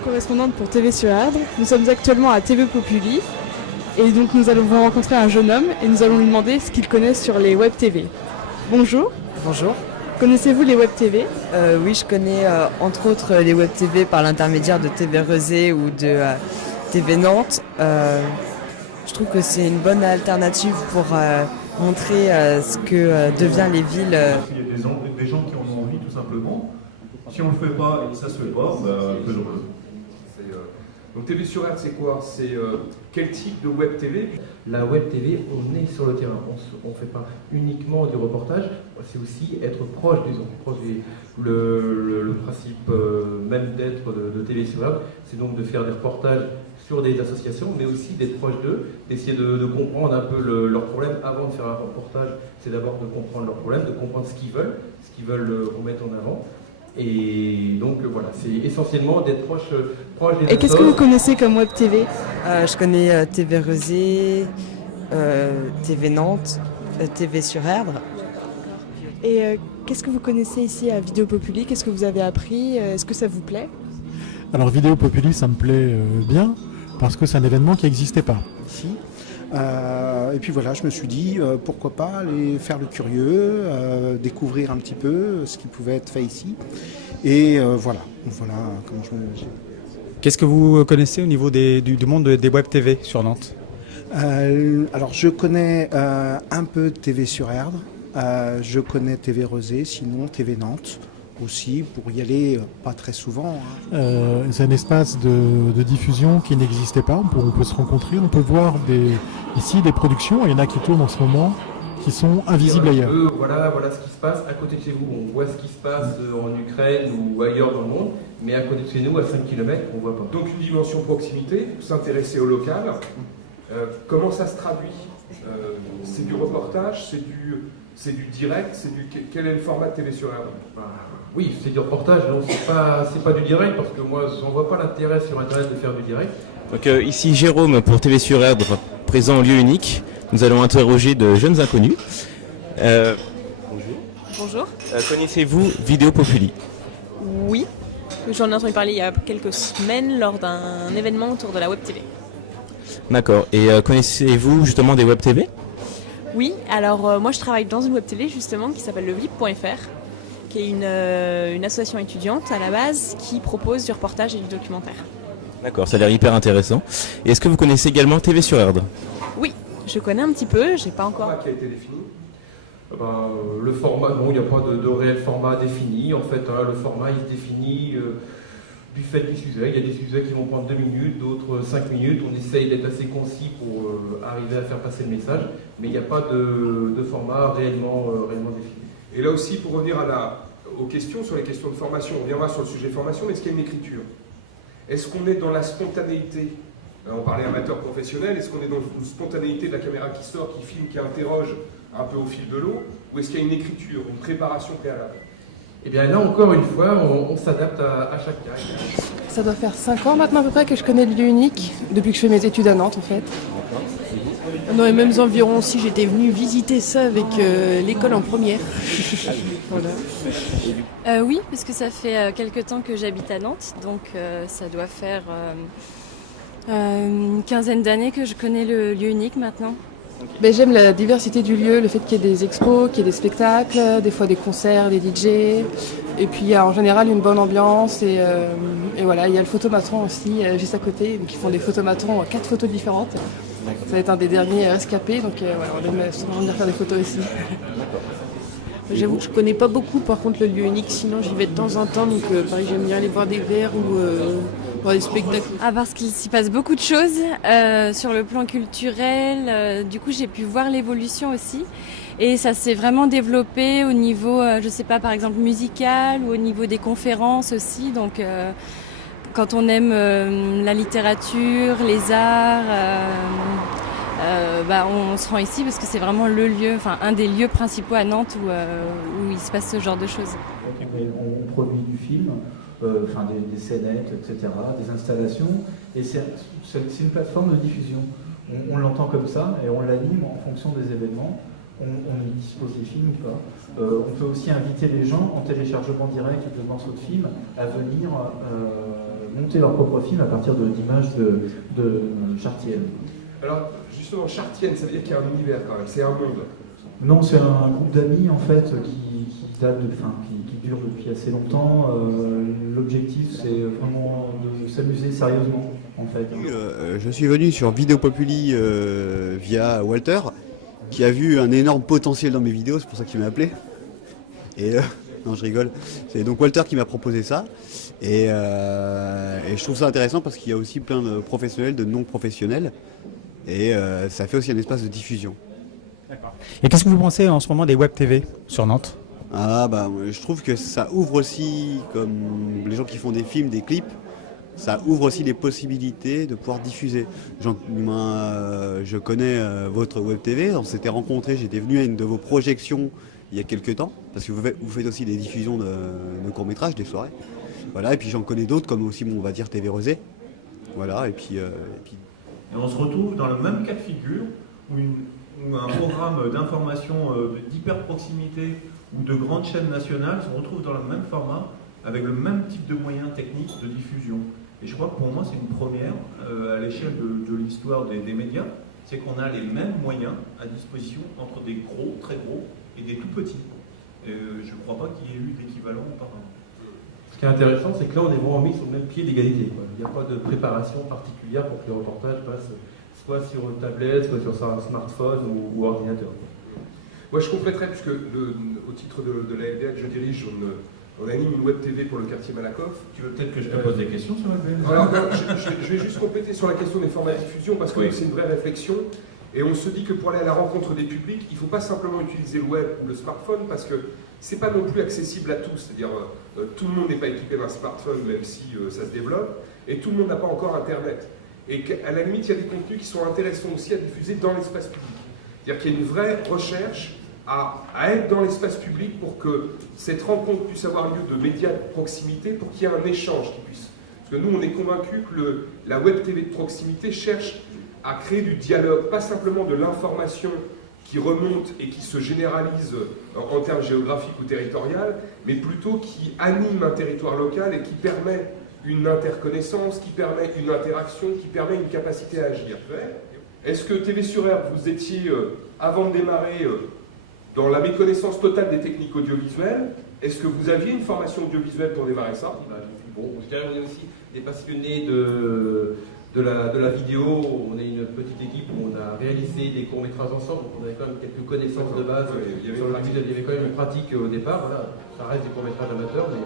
correspondante pour TV sur Erdre. Nous sommes actuellement à TV Populi et donc nous allons rencontrer un jeune homme et nous allons lui demander ce qu'il connaît sur les web TV. Bonjour, Bonjour. connaissez-vous les web TV? Oui, je connais entre autres les web TV par l'intermédiaire de TV Rezé ou de TV Nantes. Je trouve que c'est une bonne alternative pour montrer ce que devient les villes. Il y a des gens qui en ont envie tout simplement. Si on ne le fait pas et que ça se fait pas, peu heureux. Donc TV sur Erdre, c'est quoi? C'est quel type de web TV? La web TV, on est sur le terrain. On ne fait pas uniquement du reportage, c'est aussi être proche des gens. Le principe même d'être de TV sur Erdre, c'est donc de faire des reportages sur des associations, mais aussi d'être proche d'eux, d'essayer de comprendre un peu leurs problèmes avant de faire un reportage. C'est d'abord de comprendre leurs problèmes, de comprendre ce qu'ils veulent remettre en avant. Et donc voilà, c'est essentiellement d'être proche des Et qu'est-ce que vous connaissez comme web TV? Je connais TV Rezé, TV Nantes, TV sur Erdre. Et qu'est-ce que vous connaissez ici à Vidéo Populi? Qu'est-ce que vous avez appris? Est-ce que ça vous plaît? Alors Vidéo Populi, ça me plaît bien, parce que c'est un événement qui n'existait pas ici. Et puis voilà, je me suis dit, pourquoi pas aller faire le curieux, découvrir un petit peu ce qui pouvait être fait ici. Et voilà comment Qu'est-ce que vous connaissez au niveau du monde des web TV sur Nantes? Alors je connais un peu TV sur Erdre, je connais TV Rezé, sinon TV Nantes aussi, pour y aller pas très souvent. C'est un espace de diffusion qui n'existait pas, on peut se rencontrer, on peut voir ici des productions, il y en a qui tournent en ce moment, qui sont invisibles ailleurs. Voilà ce qui se passe à côté de chez vous. On voit ce qui se passe en Ukraine ou ailleurs dans le monde, mais à côté de chez nous, à 5 km, on ne voit pas. Donc une dimension proximité, s'intéresser au local. Comment ça se traduit? C'est du reportage, c'est du direct, quel est le format de TV sur Erdre? Oui, c'est du reportage, non, c'est pas du direct, parce que moi, on ne voit pas l'intérêt sur Internet de faire du direct. Donc ici Jérôme pour TV sur Erdre, présent au lieu unique. Nous allons interroger de jeunes inconnus. Bonjour. Bonjour. Connaissez-vous Vidéo Populi? Oui, j'en ai entendu parler il y a quelques semaines lors d'un événement autour de la web TV. D'accord. Et connaissez-vous justement des web TV? Oui, alors moi je travaille dans une web TV justement qui s'appelle levlib.fr, qui est une association étudiante à la base qui propose du reportage et du documentaire. D'accord, ça a l'air hyper intéressant. Et est-ce que vous connaissez également TV sur Erdre? Oui, je connais un petit peu, j'ai pas encore... Le format qui a été défini? Le format, non, il n'y a pas de réel format défini. En fait, le format il se définit du fait du sujet. Il y a des sujets qui vont prendre 2 minutes, d'autres 5 minutes. On essaye d'être assez concis pour arriver à faire passer le message, mais il n'y a pas de format réellement défini. Et là aussi, pour revenir aux questions, sur les questions de formation, on reviendra sur le sujet formation, mais est-ce qu'il y a une écriture? Est-ce qu'on est dans la spontanéité? On parlait amateur professionnel, est-ce qu'on est dans une spontanéité de la caméra qui sort, qui filme, qui interroge un peu au fil de l'eau? Ou est-ce qu'il y a une écriture, une préparation préalable? Eh bien là encore une fois, on s'adapte à chaque cas. Ça doit faire 5 ans maintenant à peu près que je connais le lieu unique, depuis que je fais mes études à Nantes en fait. Dans les mêmes environs aussi, j'étais venue visiter ça avec l'école en première. Voilà. Oui, parce que ça fait quelques temps que j'habite à Nantes, donc ça doit faire une quinzaine d'années que je connais le lieu unique maintenant. Ben, j'aime la diversité du lieu, le fait qu'il y ait des expos, qu'il y ait des spectacles, des fois des concerts, des DJ. Et puis il y a en général une bonne ambiance et voilà, il y a le photomatron aussi juste à côté, donc ils font des photomatrons, 4 photos différentes. Ça va être un des derniers rescapés, donc voilà, on aime souvent venir faire des photos ici. J'avoue que je connais pas beaucoup par contre le lieu unique, sinon j'y vais de temps en temps, donc pareil j'aime bien aller voir des verres ou voir des spectacles. Ah, parce qu'il s'y passe beaucoup de choses sur le plan culturel, du coup j'ai pu voir l'évolution aussi et ça s'est vraiment développé au niveau, je sais pas, par exemple musical ou au niveau des conférences aussi, donc quand on aime la littérature, les arts, on se rend ici parce que c'est vraiment le lieu, enfin un des lieux principaux à Nantes où il se passe ce genre de choses. On produit du film, des scénettes, etc., des installations, et c'est une plateforme de diffusion. On l'entend comme ça et on l'anime en fonction des événements. on y dispose des films ou pas. On peut aussi inviter les gens en téléchargement direct de morceaux de films à venir monter leur propre film à partir d'images de chartiennes. Alors, justement, chartienne, ça veut dire qu'il y a un univers quand même, c'est un monde. Non, c'est un groupe d'amis en fait qui dure depuis assez longtemps. L'objectif, c'est vraiment de s'amuser sérieusement en fait. Je suis venu sur Vidéo Populi via Walter, qui a vu un énorme potentiel dans mes vidéos, c'est pour ça qu'il m'a appelé. Et non, je rigole. C'est donc Walter qui m'a proposé ça. Et je trouve ça intéressant parce qu'il y a aussi plein de professionnels, de non-professionnels. Et ça fait aussi un espace de diffusion. D'accord. Et qu'est-ce que vous pensez en ce moment des web TV sur Nantes? Je trouve que ça ouvre aussi, comme les gens qui font des films, des clips, ça ouvre aussi les possibilités de pouvoir diffuser. Je connais votre web TV, on s'était rencontrés, j'étais venu à une de vos projections il y a quelques temps, parce que vous faites aussi des diffusions de courts-métrages, des soirées. Voilà, et puis j'en connais d'autres, comme aussi, on va dire, TV Rosé. Voilà, et puis... Et on se retrouve dans le même cas de figure où un programme d'information d'hyper proximité ou de grandes chaînes nationales se retrouve dans le même format avec le même type de moyens techniques de diffusion. Et je crois que pour moi c'est une première à l'échelle de l'histoire des médias, c'est qu'on a les mêmes moyens à disposition entre des gros, très gros et des tout petits. Je ne crois pas qu'il y ait eu d'équivalent auparavant. Ce qui est intéressant, c'est que là, on est vraiment mis sur le même pied d'égalité. Il n'y a pas de préparation particulière pour que les reportages passent soit sur une tablette, soit sur un smartphone ou ordinateur. Moi, je compléterais, puisque au titre de la LDA que je dirige, on anime une web TV pour le quartier Malakoff. Tu veux peut-être que je te pose des questions sur la LDA? Alors, je vais juste compléter sur la question des formats de diffusion, parce que c'est une vraie réflexion. Et on se dit que pour aller à la rencontre des publics, il ne faut pas simplement utiliser le web ou le smartphone, parce que ce n'est pas non plus accessible à tous. C'est-à-dire, tout le monde n'est pas équipé d'un smartphone, même si ça se développe, et tout le monde n'a pas encore Internet. Et qu'à la limite, il y a des contenus qui sont intéressants aussi à diffuser dans l'espace public. C'est-à-dire qu'il y a une vraie recherche à être dans l'espace public pour que cette rencontre puisse avoir lieu de médias de proximité, pour qu'il y ait un échange qui puisse. Parce que nous, on est convaincus que la web TV de proximité cherche à créer du dialogue, pas simplement de l'information qui remonte et qui se généralise en termes géographiques ou territoriaux, mais plutôt qui anime un territoire local et qui permet une interconnaissance, qui permet une interaction, qui permet une capacité à agir. Est-ce que TV sur Herbe, vous étiez, avant de démarrer, dans la méconnaissance totale des techniques audiovisuelles? Est-ce que vous aviez une formation audiovisuelle pour démarrer ça? Bon, je dirais qu'on est aussi des passionnés de la vidéo. On est une petite équipe où on a réalisé des courts-métrages ensemble, donc on avait quand même quelques connaissances de base. Il y avait quand même une pratique au départ. Voilà. Ça reste des courts-métrages amateurs, mais